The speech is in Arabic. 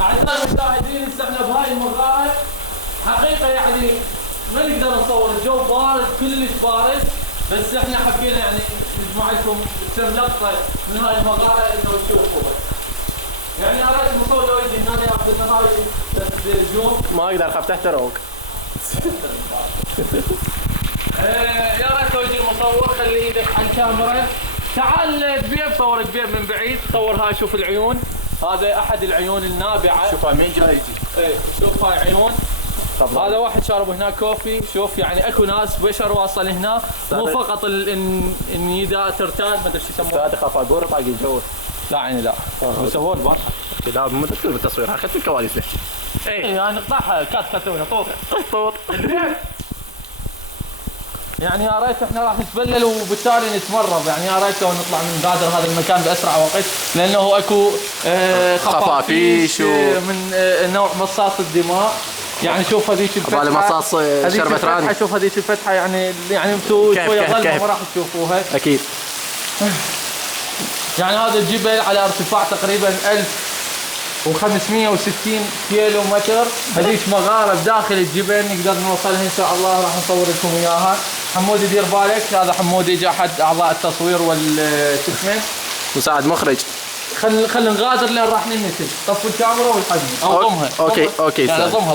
اعزائي المشاهدين، احنا بهاي المغاره حقيقه يعني ما نقدر نصور، الجو بارد كلش بارد، بس احنا حبينا يعني نجمع لكم كم لقطه من هاي المغاره انه تشوفوها. يعني يا ريت المصور لو يجي هنا ياخذ لنا هاي الجو. ما اقدر اخاف تحت روق. يا ريت لو يجي المصور خلي ايدك على الكاميرا. تعال دبيب، صور دبيب من بعيد، صور هاي، شوف العيون، هذا احد العيون النابعه. شوف مين جاي يجي. ايه شوف هاي عيون. طبعا هذا واحد شارب هناك كوفي. شوف يعني اكو ناس بشر واصل هنا، مو فقط النداء ترتاد، ما ادري شو يسموه. هذا خاف اقول طاق الجو. لا عيني لا، يسوون البارحه. لا مو تكتب بالتصوير، اخذت الكواليس. اي يعني نقطعها كات كاتونه طوط طوط. يعني يا ريت احنا راح نتبلل وبالتالي نتمرض، يعني يا ريت لو نطلع من نغادر هذا المكان باسرع وقت، لانه اكو خفافيش من نوع مصاص الدماء. يعني شوف هذيك الفتحه، مصاص شربت راني. شوف هذيك الفتحه، يعني انتم شويه ظلمه ما راح تشوفوها اكيد. يعني هذا الجبل على ارتفاع تقريبا 1560 كيلو متر. هذيك مغاره بداخل الجبل نقدر نوصلها ان شاء الله، راح نصور لكم اياها. حمود دير بالك، هذا حمود اجى احد اعضاء التصوير والتسمين، مساعد مخرج. خل نغادر لين راح ننتج. طفوا الكاميرا والحجم او ضمها. اوكي يعني ضمها